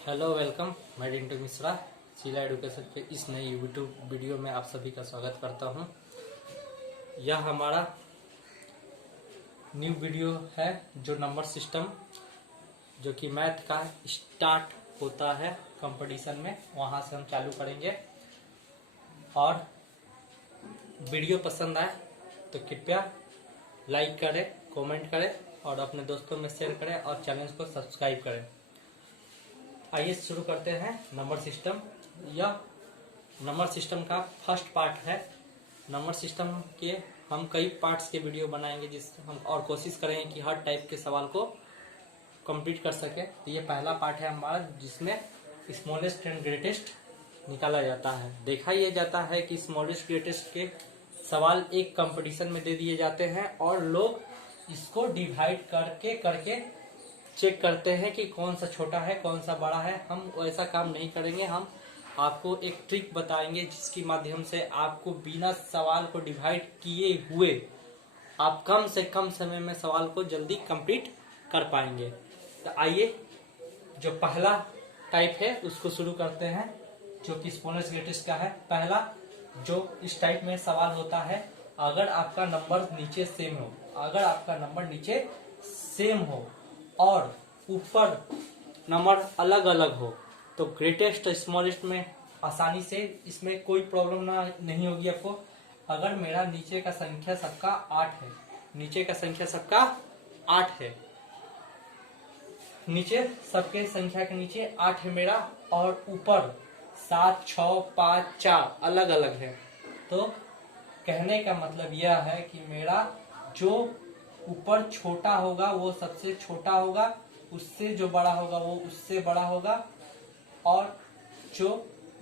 Hello welcome, मैं डिंटू Mishra Sheila education पे इस नई यूट्यूब वीडियो में आप सभी का स्वागत करता हूं। यह हमारा न्यू वीडियो है जो नंबर सिस्टम जो कि मैथ का स्टार्ट होता है कंपटीशन में, वहां से हम चालू करेंगे। और वीडियो पसंद आए तो कृपया लाइक करें, कमेंट करें और अपने दोस्तों में शेयर करें और चैनल को सब्सक्राइब करें। आइए शुरू करते हैं नंबर सिस्टम। यह नंबर सिस्टम का फर्स्ट पार्ट है। नंबर सिस्टम के हम कई पार्ट्स के वीडियो बनाएंगे जिससे हम और कोशिश करेंगे कि हर टाइप के सवाल को कंप्लीट कर सके। तो ये पहला पार्ट है हमारा जिसमें स्मॉलेस्ट एंड ग्रेटेस्ट निकाला जाता है। देखा यह जाता है कि स्मॉलेस्ट ग्रेटेस्ट के सवाल एक कंपटीशन में दे दिए जाते हैं और लोग इसको डिवाइड करके चेक करते हैं कि कौन सा छोटा है कौन सा बड़ा है। हम ऐसा काम नहीं करेंगे। हम आपको एक ट्रिक बताएंगे जिसकी माध्यम से आपको बिना सवाल को डिवाइड किए हुए आप कम से कम समय में सवाल को जल्दी कंप्लीट कर पाएंगे। तो आइए जो पहला टाइप है उसको शुरू करते हैं जो कि स्मॉलेस्ट ग्रेटेस्ट का है। पहला जो इस टाइप में सवाल होता है, अगर आपका नंबर नीचे सेम हो, अगर आपका नंबर नीचे सेम हो और ऊपर नंबर अलग अलग हो तो ग्रेटेस्ट स्मॉलेस्ट में आसानी से इसमें कोई प्रॉब्लम नहीं होगी आपको। अगर मेरा नीचे का संख्या सबका 8 है, नीचे का संख्या सबका 8 है, नीचे सबके संख्या के नीचे 8 है मेरा और ऊपर 7, 6, 5, 4 अलग अलग है, तो कहने का मतलब यह है कि मेरा जो ऊपर छोटा होगा वो सबसे छोटा होगा, उससे जो बड़ा होगा वो उससे बड़ा होगा और जो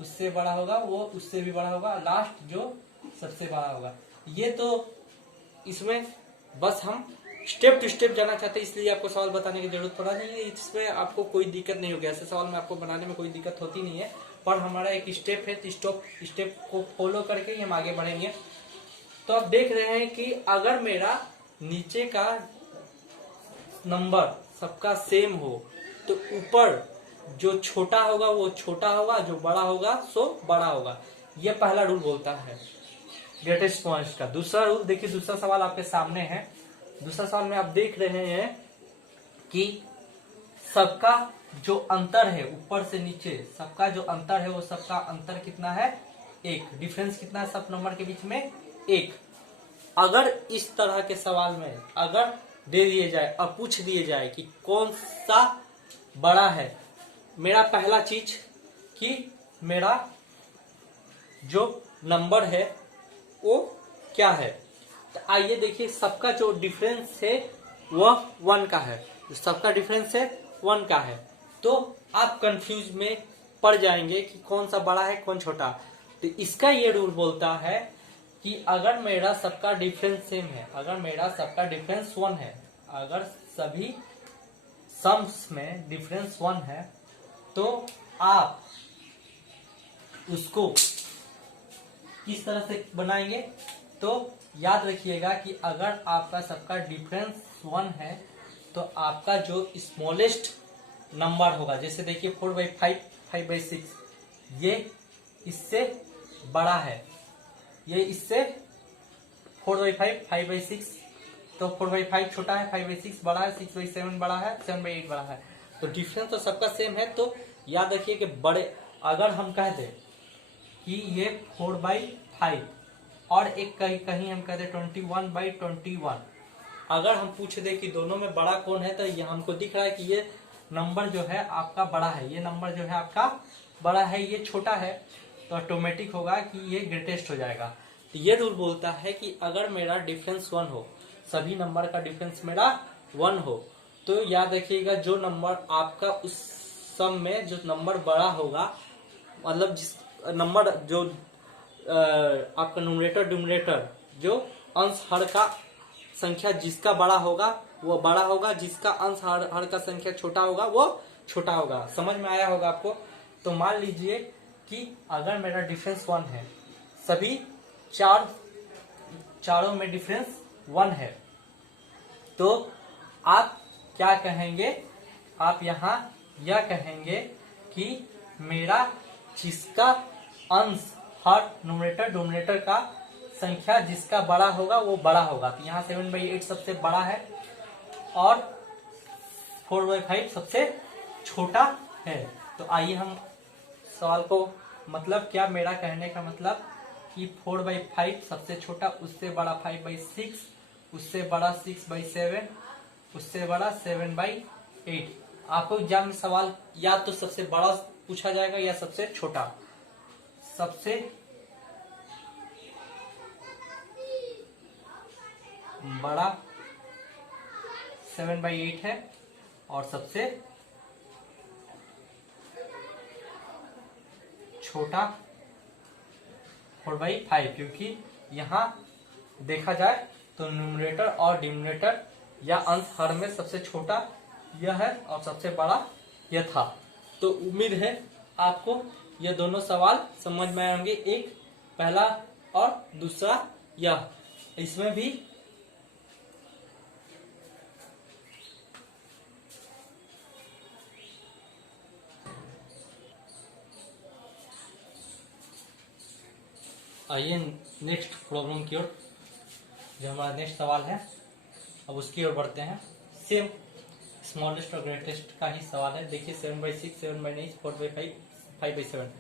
उससे बड़ा होगा वो उससे भी बड़ा होगा, लास्ट जो सबसे बड़ा होगा। ये तो इसमें बस हम स्टेप टू स्टेप जाना चाहते हैं, इसलिए आपको सवाल बताने की जरूरत पड़ा नहीं है। इसमें आपको कोई दिक्कत नहीं होगी, ऐसे सवाल में आपको बनाने में कोई दिक्कत होती नहीं है। पर हमारा एक स्टेप है तो स्टेप को फॉलो करके हम आगे बढ़ेंगे। तो आप देख रहे हैं कि अगर मेरा नीचे का नंबर सबका सेम हो तो ऊपर जो छोटा होगा वो छोटा होगा, जो बड़ा होगा सो बड़ा होगा। यह पहला रूल बोलता है ग्रेटेस्ट स्मॉलेस्ट का। दूसरा रूल देखिए, दूसरा सवाल आपके सामने है। दूसरा सवाल में आप देख रहे हैं कि सबका जो अंतर है ऊपर से नीचे, सबका जो अंतर है वो सबका अंतर कितना है? 1। डिफरेंस कितना है सब नंबर के बीच में? 1। अगर इस तरह के सवाल में अगर दे दिए जाए और पूछ दिए जाए कि कौन सा बड़ा है, मेरा पहला चीज कि मेरा जो नंबर है वो क्या है। तो आइए देखिए, सबका जो डिफरेंस है वह 1 का है, सबका डिफरेंस है 1 का है, तो आप कंफ्यूज में पड़ जाएंगे कि कौन सा बड़ा है कौन छोटा। तो इसका ये रूल बोलता है कि अगर मेरा सबका डिफरेंस सेम है, अगर मेरा सबका डिफरेंस 1 है, अगर सभी सम्स में डिफरेंस 1 है तो आप उसको किस तरह से बनाएंगे? तो याद रखिएगा कि अगर आपका सबका डिफरेंस 1 है तो आपका जो स्मॉलेस्ट नंबर होगा, जैसे देखिए 4/5, 5/6, ये इससे बड़ा है, ये इससे 4/5, 5/6, तो 4/5 छोटा है, 5/6 बड़ा है, 6/7 बड़ा है, 7/8 बड़ा है। तो डिफरेंस तो सबका सेम है। तो याद रखिए कि बड़े, अगर हम कह दे कि ये 4/5 और एक कहीं हम कह दे 21/21, अगर हम पूछ दे कि दोनों में बड़ा कौन है, तो ये हमको दिख रहा है कि ये नंबर जो है आपका बड़ा है, ये नंबर जो है आपका बड़ा है, ये छोटा है, तो ऑटोमेटिक होगा कि ये ग्रेटेस्ट हो जाएगा। तो ये रूल बोलता है कि अगर मेरा डिफरेंस 1 हो, सभी नंबर का डिफरेंस मेरा 1 हो, तो याद रखिएगा जो नंबर आपका उस सम में जो नंबर बड़ा होगा, मतलब जिस नंबर जो आपका न्यूमरेटर डिनोमिनेटर जो अंश हर का संख्या जिसका बड़ा होगा वो बड़ा होगा, जिसका अंश हर का संख्या छोटा होगा वो छोटा होगा। समझ में आया होगा आपको। तो मान लीजिए कि अगर मेरा डिफरेंस 1 है, सभी चारों में डिफरेंस 1 है, तो आप क्या कहेंगे? आप यहाँ यह कहेंगे कि कि मेरा जिसका अंश हर न्यूमरेटर डोमिनेटर का संख्या जिसका बड़ा होगा वो बड़ा होगा। तो यहाँ 7/8 सबसे बड़ा है और 4/5 सबसे छोटा है। तो आइए हम सवाल को मतलब क्या मेरा कहने का मतलब कि 4/5 सबसे छोटा, उससे बड़ा 5/6, उससे बड़ा 6/7, उससे बड़ा 7/8। आपको एग्जाम में सवाल या तो सबसे बड़ा पूछा जाएगा या सबसे छोटा। सबसे बड़ा 7/8 है और सबसे छोटा 4/5, क्योंकि यहाँ देखा जाए तो न्यूमरेटर और डिनोमिनेटर या अंश हर में सबसे छोटा यह है और सबसे बड़ा यह था। तो उम्मीद है आपको यह दोनों सवाल समझ में आएंगे, एक पहला और दूसरा यह। इसमें भी आइए नेक्स्ट प्रॉब्लम की ओर, जो हमारा नेक्स्ट सवाल है अब उसकी ओर बढ़ते हैं। सेम स्मॉलेस्ट और ग्रेटेस्ट का ही सवाल है। देखिए 7/6, 7/9, 4/5, 5/7।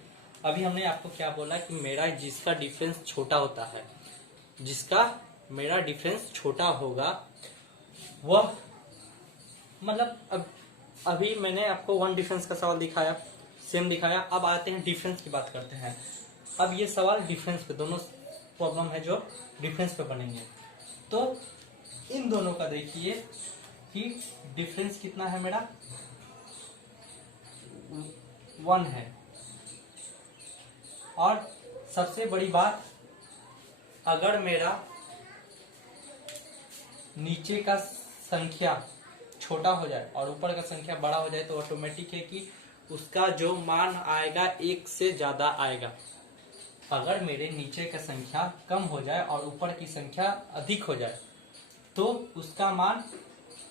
अभी हमने आपको क्या बोला कि मेरा जिसका डिफरेंस छोटा होता है, जिसका मेरा डिफरेंस छोटा होगा वह मतलब अभी मैंने आपको वन डिफरेंस का सवाल दिखाया, सेम दिखाया। अब आते हैं डिफरेंस की बात करते हैं। अब ये सवाल डिफरेंस पे, दोनों प्रॉब्लम है जो डिफरेंस पे बनेंगे। तो इन दोनों का देखिए कि डिफरेंस कितना है मेरा, 1 है। और सबसे बड़ी बात, अगर मेरा नीचे का संख्या छोटा हो जाए और ऊपर का संख्या बड़ा हो जाए तो ऑटोमेटिक है कि उसका जो मान आएगा 1 से ज्यादा आएगा। अगर मेरे नीचे का संख्या कम हो जाए और ऊपर की संख्या अधिक हो जाए तो उसका मान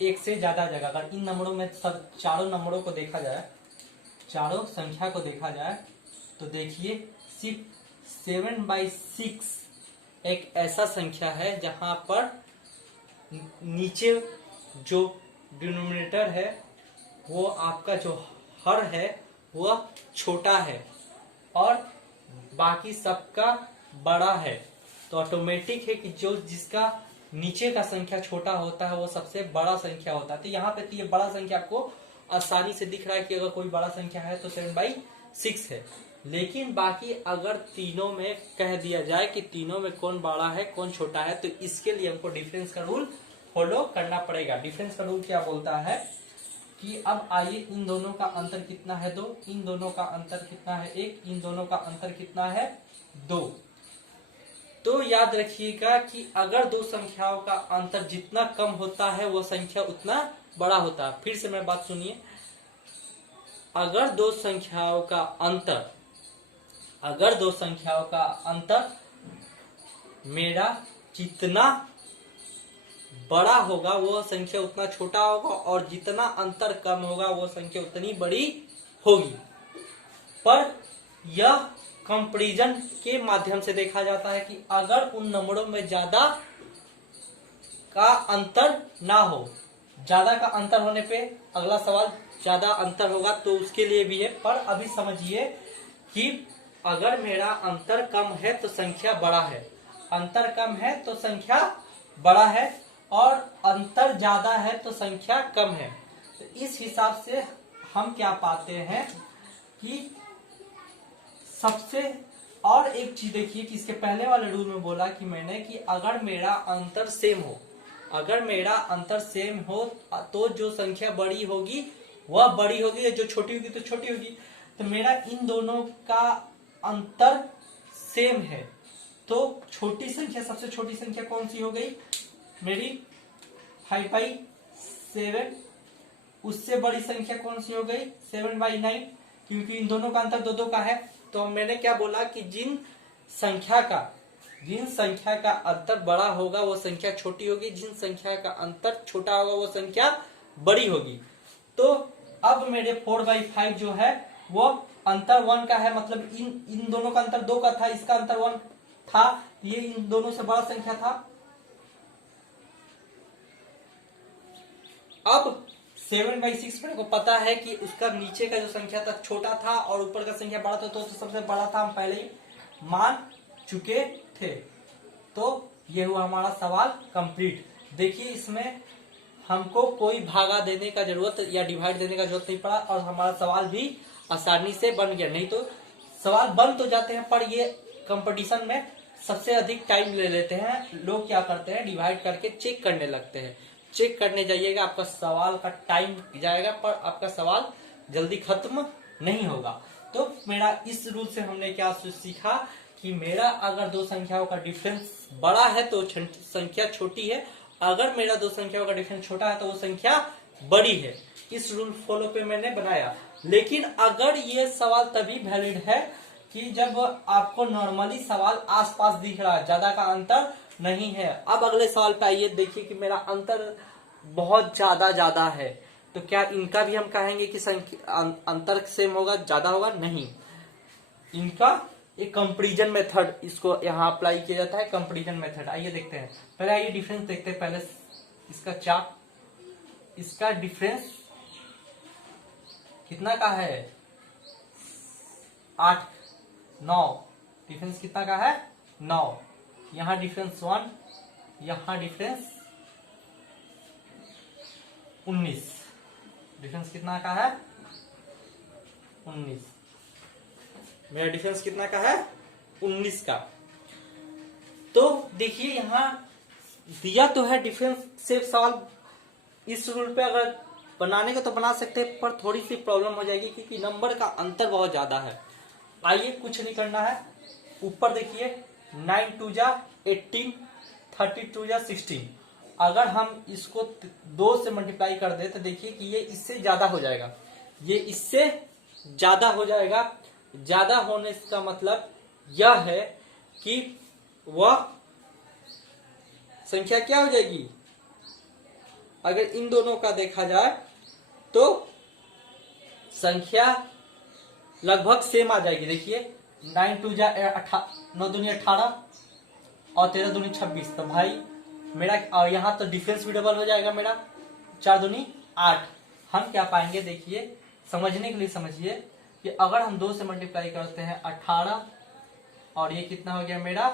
1 से ज्यादा आ जाएगा। अगर इन नंबरों में सब चारों नंबरों को देखा जाए, चारों संख्या को देखा जाए तो देखिए सिर्फ 7/6 एक ऐसा संख्या है जहां पर नीचे जो डिनोमिनेटर है वो आपका जो हर है वह छोटा है और बाकी सबका बड़ा है। तो ऑटोमेटिक है कि जो जिसका नीचे का संख्या छोटा होता है वो सबसे बड़ा संख्या होता है। तो यहाँ पे तो ये बड़ा संख्या आपको आसानी से दिख रहा है कि अगर कोई बड़ा संख्या है तो 7/6 है। लेकिन बाकी अगर तीनों में कह दिया जाए कि तीनों में कौन बड़ा है कौन छोटा है, तो इसके लिए हमको डिफरेंस का रूल फॉलो करना पड़ेगा। डिफरेंस का रूल क्या बोलता है कि अब आइए इन दोनों का अंतर कितना है 2, इन दोनों का अंतर कितना है 1, इन दोनों का अंतर कितना है 2। तो याद रखिएगा कि अगर दो संख्याओं का अंतर जितना कम होता है वो संख्या उतना बड़ा होता है। फिर से मैं बात सुनिए, अगर दो संख्याओं का अंतर मेरा जितना बड़ा होगा वो संख्या उतना छोटा होगा और जितना अंतर कम होगा वो संख्या उतनी बड़ी होगी। पर यह कंपैरिजन के माध्यम से देखा जाता है कि अगर उन नंबरों में ज्यादा का अंतर ना हो, ज्यादा का अंतर होने पे अगला सवाल ज्यादा अंतर होगा तो उसके लिए भी है। पर अभी समझिए कि अगर मेरा अंतर कम है तो संख्या बड़ा है, अंतर कम है तो संख्या बड़ा है और अंतर ज्यादा है तो संख्या कम है। तो इस हिसाब से हम क्या पाते हैं कि सबसे, और एक चीज देखिए कि इसके पहले वाले रूल में बोला कि मैंने कि अगर मेरा अंतर सेम हो, अगर मेरा अंतर सेम हो तो जो संख्या बड़ी होगी वह बड़ी होगी, जो छोटी होगी तो छोटी होगी। तो मेरा इन दोनों का अंतर सेम है तो छोटी संख्या, सबसे छोटी संख्या कौन सी हो गई मेरी 5/7। उससे बड़ी संख्या कौन सी हो गई 7/9, क्योंकि इन दोनों का अंतर 2-2 का है। तो मैंने क्या बोला कि जिन संख्या का अंतर बड़ा होगा वो संख्या छोटी होगी, जिन संख्या का अंतर छोटा होगा वो संख्या बड़ी होगी। तो अब मेरे 4/5 जो है वो अंतर 1 का है, मतलब इन दोनों का अंतर 2 का था, इसका अंतर 1 था, ये इन दोनों से बड़ा संख्या था। अब 7/6 मेरे को पता है कि उसका नीचे का जो संख्या था छोटा था और ऊपर का संख्या बड़ा था, तो सबसे बड़ा था, हम पहले ही मान चुके थे। तो ये हुआ हमारा सवाल कंप्लीट। देखिए इसमें हमको कोई भागा देने का जरूरत या डिवाइड देने का जरूरत नहीं पड़ा और हमारा सवाल भी आसानी से बन गया। नहीं तो सवाल बन तो जाते हैं पर ये कंपटीशन में सबसे अधिक टाइम ले लेते हैं। लोग क्या करते हैं, डिवाइड करके चेक करने लगते हैं। चेक करने जाइएगा, आपका सवाल का टाइम जाएगा पर आपका सवाल जल्दी खत्म नहीं होगा। तो मेरा इस रूल से हमने क्या सीखा कि मेरा अगर दो संख्याओं का डिफरेंस बड़ा है तो संख्या छोटी है, अगर मेरा दो संख्याओं का डिफरेंस छोटा है तो वो संख्या बड़ी है। इस रूल फॉलो पे मैंने बनाया। लेकिन अगर ये सवाल तभी वैलिड है कि जब आपको नॉर्मली सवाल आसपास दिख रहा है, ज्यादा का अंतर नहीं है। अब अगले सवाल पे आइए, देखिए कि मेरा अंतर बहुत ज्यादा है, तो क्या इनका भी हम कहेंगे कि अंतर सेम होगा, ज्यादा होगा? नहीं, इनका एक कंपैरिजन मेथड इसको यहाँ अप्लाई किया जाता है, कंपैरिजन मेथड। आइए देखते हैं, पहले आइए डिफरेंस देखते हैं। पहले इसका चाप, इसका डिफरेंस कितना का है? 8, 9। डिफरेंस कितना का है? 9। यहां डिफरेंस 1, यहां डिफरेंस 19। डिफरेंस कितना का है? 19। मेरा डिफरेंस कितना का है? 19 का। तो देखिए यहां दिया तो है डिफरेंस से सवाल इस रूल पे अगर बनाने का तो बना सकते हैं, पर थोड़ी सी प्रॉब्लम हो जाएगी क्योंकि नंबर का अंतर बहुत ज्यादा है। आइए, कुछ नहीं करना है, ऊपर देखिए 9 2 जा 18, 32 जा 16। अगर हम इसको 2 से मल्टीप्लाई कर दे तो देखिए कि ये इससे ज्यादा हो जाएगा, ये इससे ज्यादा हो जाएगा। ज्यादा होने का मतलब यह है कि वह संख्या क्या हो जाएगी, अगर इन दोनों का देखा जाए तो संख्या लगभग सेम आ जाएगी। देखिए 9 2 जा 9 दूनी 18 और 13 दूनी 26। तो भाई मेरा, और यहां तो डिफरेंस भी डबल हो जाएगा मेरा, 4 दूनी 8। हम क्या पाएंगे, देखिए समझने के लिए समझिए कि अगर हम 2 से मल्टीप्लाई करते हैं 18 और ये कितना हो गया मेरा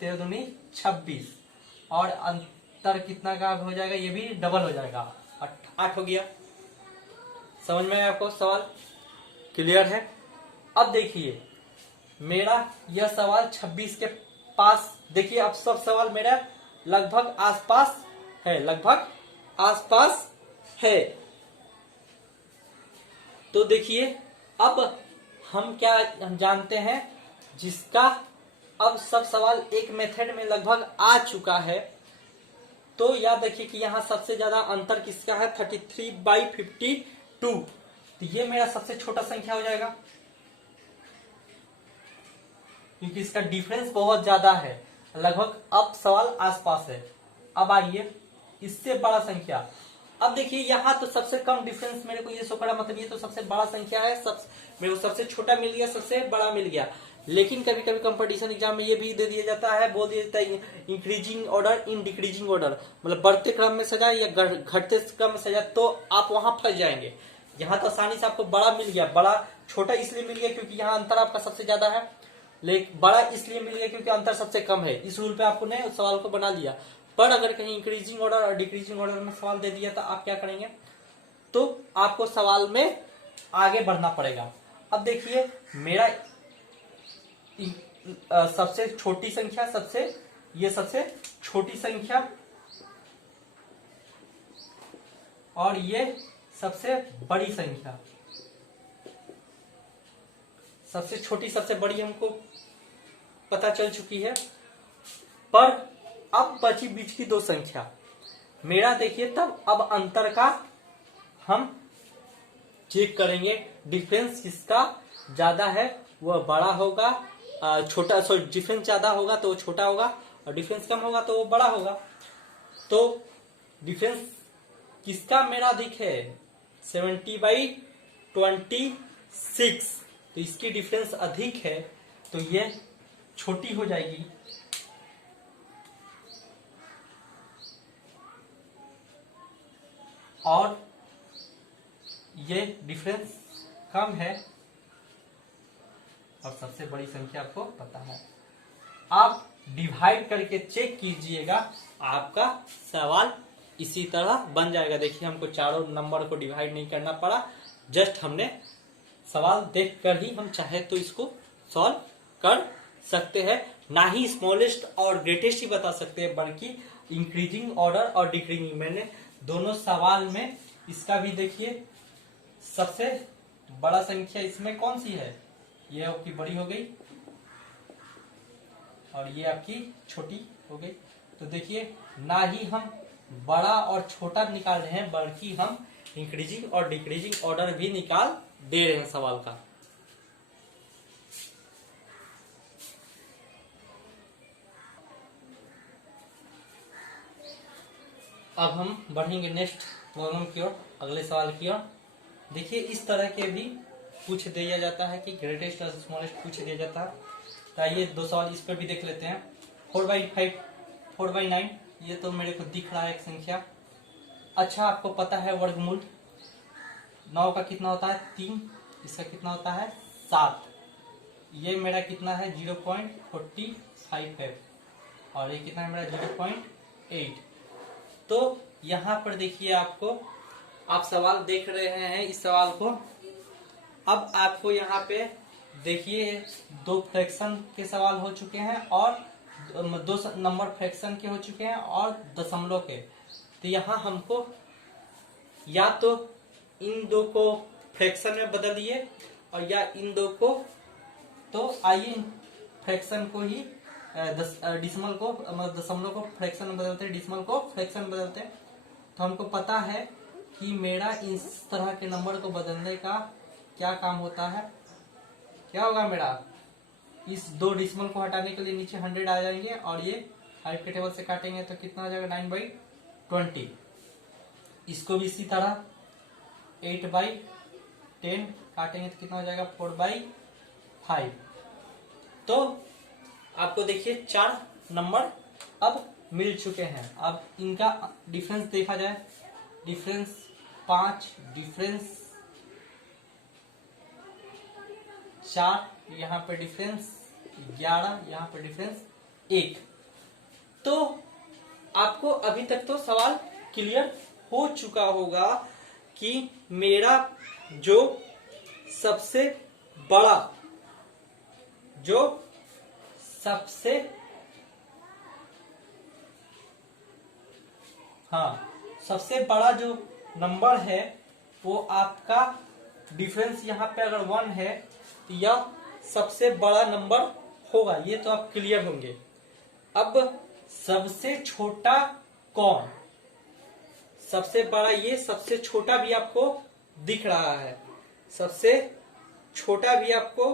13 दूनी 26 और अंतर कितना का हो जाएगा, ये भी डबल हो जाएगा, 8 हो गया। समझ में आया आपको? सवाल क्लियर है? अब देखिए मेरा यह सवाल 26 के पास, देखिए अब सब सवाल मेरा लगभग आसपास है, लगभग आसपास है। तो देखिए अब हम जानते हैं जिसका अब सब सवाल एक मेथड में लगभग आ चुका है। तो याद रखिए कि यहां सबसे ज्यादा अंतर किसका है, 33/52। तो ये मेरा सबसे छोटा संख्या हो जाएगा क्योंकि इसका डिफरेंस बहुत ज्यादा है, लगभग अब सवाल आसपास है। अब आइए इससे बड़ा संख्या। अब देखिए यहाँ तो सबसे कम डिफरेंस मेरे को ये शो करा, मतलब ये तो सबसे बड़ा संख्या है, मेरे को सबसे छोटा मिल गया, सबसे बड़ा मिल गया। लेकिन कभी कभी कंपटीशन एग्जाम में ये भी दे दिया जाता है, बोल दिया जाता है increasing order in decreasing order, मतलब बढ़ते क्रम में सजा या घटते क्रम में सजा, तो आप वहां फंस जाएंगे। यहाँ तो आसानी से आपको बड़ा मिल गया, बड़ा छोटा इसलिए मिल गया क्योंकि यहाँ अंतर आपका सबसे ज्यादा है, लेकिन बड़ा इसलिए मिल गया क्योंकि अंतर सबसे कम है। इस रूल पे आपने सवाल को बना लिया। पर अगर कहीं इंक्रीजिंग ऑर्डर और डिक्रीजिंग ऑर्डर में सवाल दे दिया तो आप क्या करेंगे, तो आपको सवाल में आगे बढ़ना पड़ेगा। अब देखिए मेरा सबसे छोटी संख्या, ये सबसे छोटी संख्या और ये सबसे बड़ी संख्या, सबसे छोटी सबसे बड़ी हमको पता चल चुकी है। पर अब बची बीच की दो संख्या मेरा, देखिए तब अब अंतर का हम चेक करेंगे। डिफरेंस किसका ज्यादा है वह बड़ा होगा, छोटा, सॉरी डिफरेंस ज्यादा होगा तो वो छोटा होगा और डिफरेंस कम होगा तो वो बड़ा होगा। तो डिफरेंस किसका मेरा अधिक है, 70/26 6, तो इसकी डिफरेंस अधिक है तो ये छोटी हो जाएगी। और ये डिफरेंस कम है और सबसे बड़ी संख्या आपको पता है। आप डिवाइड करके चेक कीजिएगा, आपका सवाल इसी तरह बन जाएगा। देखिए हमको चारों नंबर को डिवाइड नहीं करना पड़ा, जस्ट हमने सवाल देखकर ही हम चाहे तो इसको सॉल्व कर सकते हैं। ना ही स्मॉलेस्ट और ग्रेटेस्ट ही बता सकते हैं, बल्कि इंक्रीजिंग ऑर्डर और डिक्रीजिंग, मैंने दोनों सवाल में इसका भी देखिए सबसे बड़ा संख्या इसमें कौन सी है, ये आपकी बड़ी हो गई और ये आपकी छोटी हो गई। तो देखिए ना ही हम बड़ा और छोटा निकाल रहे हैं, बल्कि हम इंक्रीजिंग और डिक्रीजिंग ऑर्डर भी निकाल दे रहे हैं सवाल का। अब हम बढ़ेंगे नेक्स्ट प्रॉब्लम की ओर, अगले सवाल की ओर। देखिए इस तरह के भी पूछ दिया जाता है कि ग्रेटेस्ट और स्मॉलेस्ट पूछ दिया जाता है। तो आइए दो सवाल इस पर भी देख लेते हैं। 4/5, 4/9, ये तो मेरे को दिख रहा है एक संख्या। अच्छा आपको पता है वर्गमूल 9 का कितना होता है 3, इसका कितना होता है 7। ये मेरा कितना है 0.45 है और ये कितना है मेरा 0.8। तो यहाँ पर देखिए आपको, आप सवाल देख रहे हैं इस सवाल को। अब आपको यहाँ पे देखिए दो फ्रैक्शन के सवाल हो चुके हैं और दो नंबर फ्रैक्शन के हो चुके हैं और दशमलव के। तो यहाँ हमको या तो इन दो को फ्रैक्शन में बदलिए और या इन दो को, तो आइए फ्रैक्शन को ही डिसिमल को, दशमलव को फ्रैक्शन में बदलते हैं, डिसिमल को फ्रैक्शन में बदलते हैं। तो हमको पता है कि मेरा इस तरह के नंबर को बदलने का क्या काम होता है। क्या होगा मेरा, इस दो डिसिमल को हटाने के लिए नीचे 100 आ जाएंगे और ये 5 के टेबल से काटेंगे तो कितना हो जाएगा 9/20। इसको भी इसी तरह 8/10 काटेंगे तो कितना हो जाएगा 4/5। तो आपको देखिए 4 नंबर अब मिल चुके हैं। अब इनका डिफरेंस देखा जाए, डिफरेंस 5, डिफरेंस 4, यहाँ पे डिफरेंस 11, यहाँ पे डिफरेंस 1। तो आपको अभी तक तो सवाल क्लियर हो चुका होगा कि मेरा जो सबसे बड़ा, जो सबसे सबसे बड़ा जो नंबर है वो आपका डिफरेंस यहाँ पे अगर 1 है तो यह सबसे बड़ा नंबर होगा, ये तो आप क्लियर होंगे। अब सबसे छोटा कौन, सबसे बड़ा ये, सबसे छोटा भी आपको दिख रहा है, सबसे छोटा भी आपको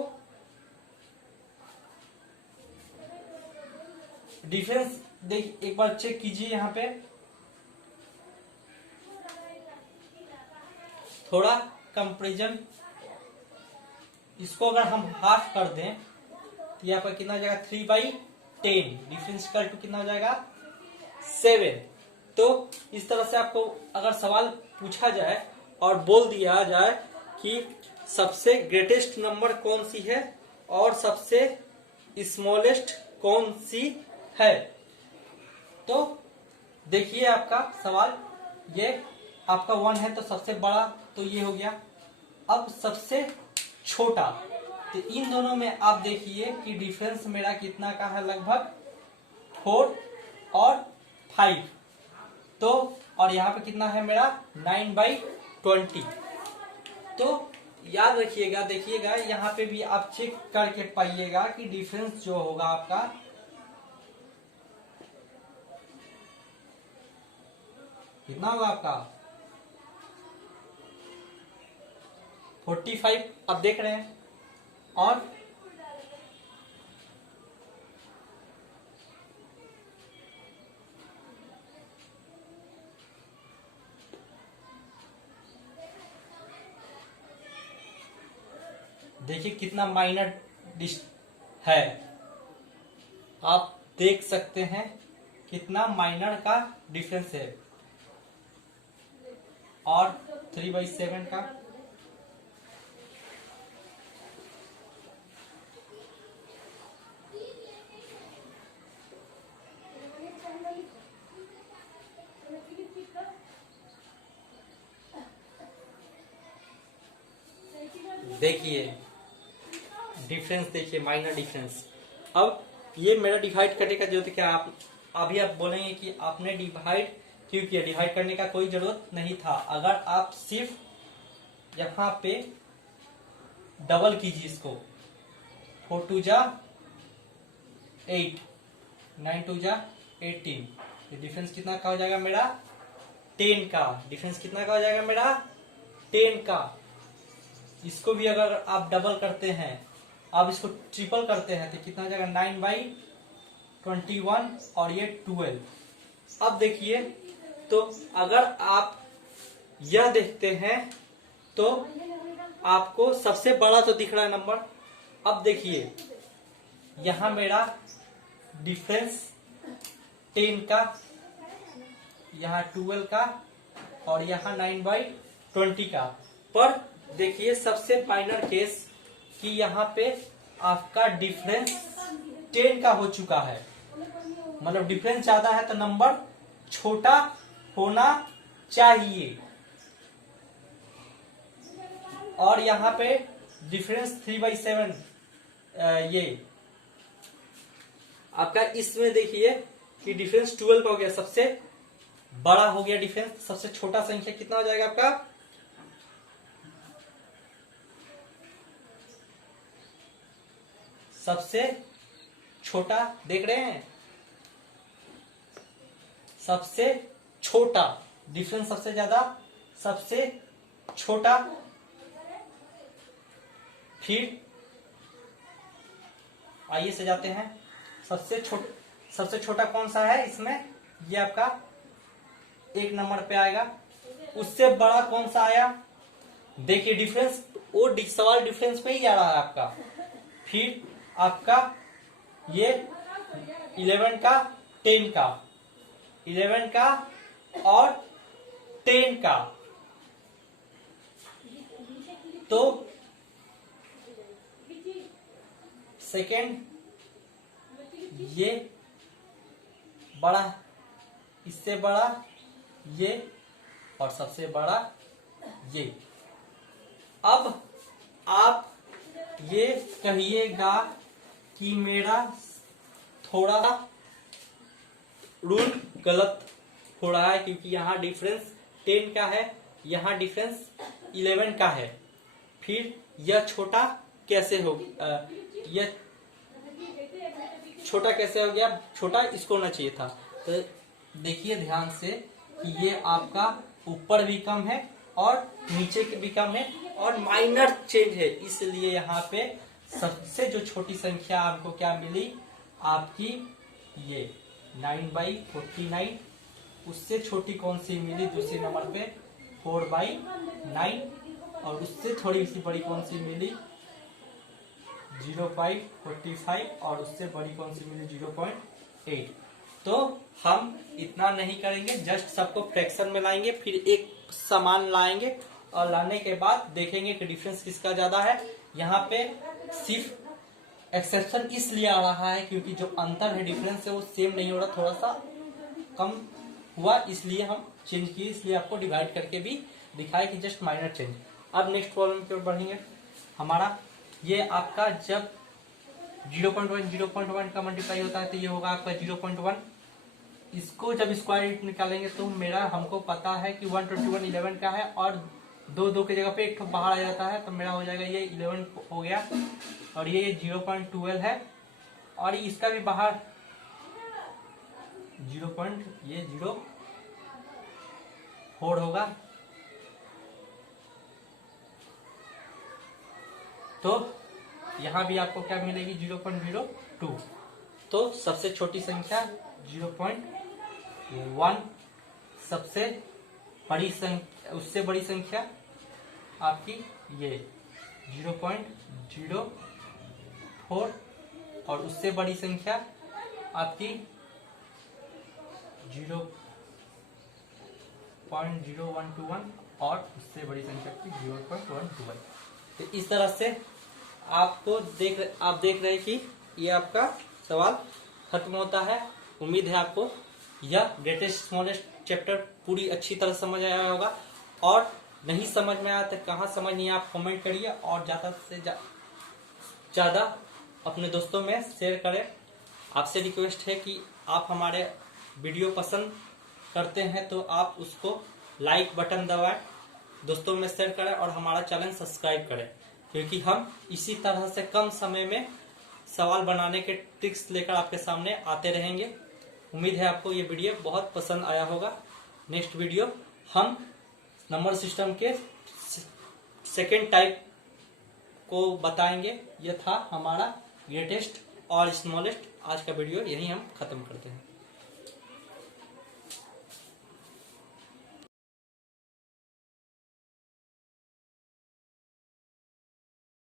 डिफरेंस देख एक बार चेक कीजिए। यहाँ पे थोड़ा कंपेरिजन, इसको अगर हम हाफ कर दें तो यहाँ पर कितना हो जाएगा 3/10, डिफरेंस इक्वल टू कितना हो जाएगा 7। तो इस तरह से आपको अगर सवाल पूछा जाए और बोल दिया जाए कि सबसे ग्रेटेस्ट नंबर कौन सी है और सबसे स्मॉलेस्ट कौन सी है, तो देखिए आपका सवाल, ये आपका 1 है तो सबसे बड़ा तो ये हो गया। अब सबसे छोटा, तो इन दोनों में आप देखिए कि डिफरेंस मेरा कितना का है, लगभग 4 और 5। तो और यहाँ पे कितना है मेरा 9/20। तो याद रखिएगा, देखिएगा यहाँ पे भी आप चेक करके पाइएगा कि डिफरेंस जो होगा आपका कितना होगा, आपका 45 आप देख रहे हैं। और देखिए कितना माइनर है, आप देख सकते हैं कितना माइनर का डिफरेंस है। और 3/7 का देखिए डिफरेंस, देखिए माइनर डिफरेंस। अब ये मेरा डिवाइड करने का जरूरत क्या, आप अभी आप बोलेंगे कि आपने डिवाइड क्यों किया, डिवाइड करने का कोई जरूरत नहीं था। अगर आप सिर्फ यहाँ पे डबल कीजिए इसको, 4 2 जा 8, 9 2 जा 18, ये डिफरेंस कितना का हो जाएगा मेरा 10 का। डिफरेंस कितना का हो जाएगा मेरा 10 का। इसको भी अगर आप डबल करते हैं, आप इसको ट्रिपल करते हैं तो कितना हो जाएगा 9/21 और ये 12। अब देखिए तो अगर आप यह देखते हैं तो आपको सबसे बड़ा तो दिख रहा है नंबर। अब देखिए यहां मेरा डिफरेंस 10 का, यहाँ 12 का और यहाँ 9/20 का। पर देखिए सबसे माइनर केस कि यहाँ पे आपका डिफरेंस 10 का हो चुका है, मतलब डिफरेंस ज्यादा है तो नंबर छोटा होना चाहिए। और यहाँ पे डिफरेंस 3/7 ये आपका, इसमें देखिए कि डिफरेंस 12 का हो गया, सबसे बड़ा हो गया डिफरेंस। सबसे छोटा संख्या कितना हो जाएगा आपका, सबसे छोटा देख रहे हैं, सबसे छोटा डिफरेंस सबसे ज्यादा, सबसे छोटा, फिर आइए से जाते हैं सबसे छोटा कौन सा है इसमें, ये आपका 1 नंबर पे आएगा। उससे बड़ा कौन सा आया, देखिए डिफरेंस वो सवाल डिफरेंस पे ही आ रहा है आपका। फिर आपका ये 11 का 10 का, 11 का और 10 का, तो सेकेंड ये बड़ा, इससे बड़ा ये और सबसे बड़ा ये। अब आप ये कहिएगा कि मेरा थोड़ा रूल गलत हो रहा है, क्योंकि यहाँ डिफरेंस 10 का है, यहाँ डिफरेंस 11 का है। फिर यह छोटा कैसे हो, यह छोटा कैसे हो गया, छोटा इसको होना चाहिए था। तो देखिए ध्यान से कि ये आपका ऊपर भी कम है और नीचे भी कम है और माइनर चेंज है, इसलिए यहाँ पे सबसे जो छोटी संख्या आपको क्या मिली, आपकी ये 9/49। उससे छोटी कौन सी मिली दूसरे नंबर पे 4/9, और उससे थोड़ी सी बड़ी कौन सी मिली 0.45, और उससे बड़ी कौन सी मिली 0.8। तो हम इतना नहीं करेंगे, जस्ट सबको फ्रैक्शन में लाएंगे, फिर एक समान लाएंगे और लाने के बाद देखेंगे कि डिफरेंस किसका ज्यादा है। यहाँ पे सिर्फ एक्सेप्शन इसलिए आ रहा है क्योंकि जो अंतर है डिफरेंस है वो सेम नहीं हो रहा, थोड़ा सा कम हुआ, इसलिए हम चेंज किए, इसलिए आपको डिवाइड करके भी दिखाए कि जस्ट माइनर चेंज। अब नेक्स्ट प्रॉब्लम की ओर बढ़ेंगे। हमारा ये आपका जब 0.1 का मल्टीप्लाई होता है तो ये होगा आपका 0.1। इसको जब स्क्वायर रूट निकालेंगे तो मेरा हमको पता है कि 121 11 का है और 2 की जगह पे एक बाहर आ जाता है, तो मेरा हो जाएगा ये 11 हो गया, और ये 0.12 है, और इसका भी बाहर 0.04 होगा। तो यहां भी आपको क्या मिलेगी 0.02। तो सबसे छोटी संख्या 0.1, सबसे बड़ी संख्या, उससे बड़ी संख्या आपकी ये 0.04 और उससे बड़ी संख्या आपकी 0.0121 और उससे बड़ी संख्या आपकी 0.121। तो इस तरह से आप देख रहे हैं कि ये आपका सवाल खत्म होता है। उम्मीद है आपको यह ग्रेटेस्ट स्मॉलेस्ट चैप्टर पूरी अच्छी तरह समझ आया होगा, और नहीं समझ में आया तो कहाँ समझ नहीं आया आप कमेंट करिए, और ज़्यादा से ज़्यादा अपने दोस्तों में शेयर करें। आपसे रिक्वेस्ट है कि आप हमारे वीडियो पसंद करते हैं तो आप उसको लाइक बटन दबाएं, दोस्तों में शेयर करें और हमारा चैनल सब्सक्राइब करें, क्योंकि हम इसी तरह से कम समय में सवाल बनाने के ट्रिक्स लेकर आपके सामने आते रहेंगे। उम्मीद है आपको ये वीडियो बहुत पसंद आया होगा। नेक्स्ट वीडियो हम नंबर सिस्टम के सेकेंड टाइप को बताएंगे। यह था हमारा ग्रेटेस्ट और स्मॉलेस्ट। आज का वीडियो यही हम खत्म करते हैं।